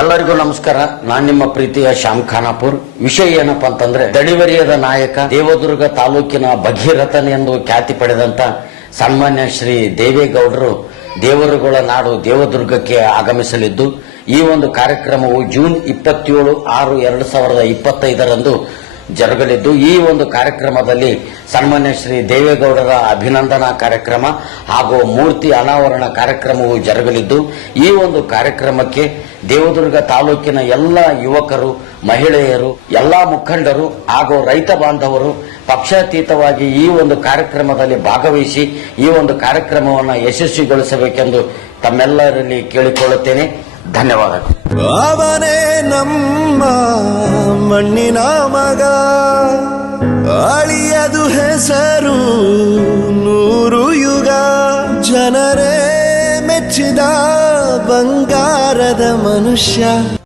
ಎಲ್ಲರಿಗೂ ನಮಸ್ಕಾರ. ನಾನು ನಿಮ್ಮ ಪ್ರೀತಿಯ ಶ್ಯಾಮ್ ಖಾನಾಪುರ್. ವಿಷಯ ಏನಪ್ಪಾ ಅಂತಂದ್ರೆ, ದಣಿವರಿಯದ ನಾಯಕ, ದೇವದುರ್ಗ ತಾಲೂಕಿನ ಭಗೀರಥನ್ ಎಂದು ಖ್ಯಾತಿ ಪಡೆದಂತ ಸನ್ಮಾನ್ಯ ಶ್ರೀ ದೇವೇಗೌಡರು ದೇವರುಗಳ ನಾಡು ದೇವದುರ್ಗಕ್ಕೆ ಆಗಮಿಸಲಿದ್ದು, ಈ ಒಂದು ಕಾರ್ಯಕ್ರಮವು ಜೂನ್ 27/6/2025 ಜರುಗಲಿದ್ದು, ಈ ಒಂದು ಕಾರ್ಯಕ್ರಮದಲ್ಲಿ ಸನ್ಮಾನ್ಯ ಶ್ರೀ ದೇವೇಗೌಡರ ಅಭಿನಂದನಾ ಕಾರ್ಯಕ್ರಮ ಹಾಗೂ ಮೂರ್ತಿ ಅನಾವರಣ ಕಾರ್ಯಕ್ರಮವು ಜರುಗಲಿದ್ದು, ಈ ಒಂದು ಕಾರ್ಯಕ್ರಮಕ್ಕೆ ದೇವದುರ್ಗ ತಾಲೂಕಿನ ಎಲ್ಲ ಯುವಕರು, ಮಹಿಳೆಯರು, ಎಲ್ಲಾ ಮುಖಂಡರು ಹಾಗೂ ರೈತ ಬಾಂಧವರು ಪಕ್ಷಾತೀತವಾಗಿ ಈ ಒಂದು ಕಾರ್ಯಕ್ರಮದಲ್ಲಿ ಭಾಗವಹಿಸಿ ಈ ಒಂದು ಕಾರ್ಯಕ್ರಮವನ್ನು ಯಶಸ್ವಿಗೊಳಿಸಬೇಕೆಂದು ತಮ್ಮೆಲ್ಲರಲ್ಲಿ ಕೇಳಿಕೊಳ್ಳುತ್ತೇನೆ. ಧನ್ಯವಾದಗಳು. ಅವನೇ ನಮ್ಮ ಮಣ್ಣಿನ ಮಗ, ಅಳಿಯದು ಹೆಸರು 100 ಯುಗ, ಜನರೇ ಮೆಚ್ಚಿದ ಬಂಗಾರದ ಮನುಷ್ಯ.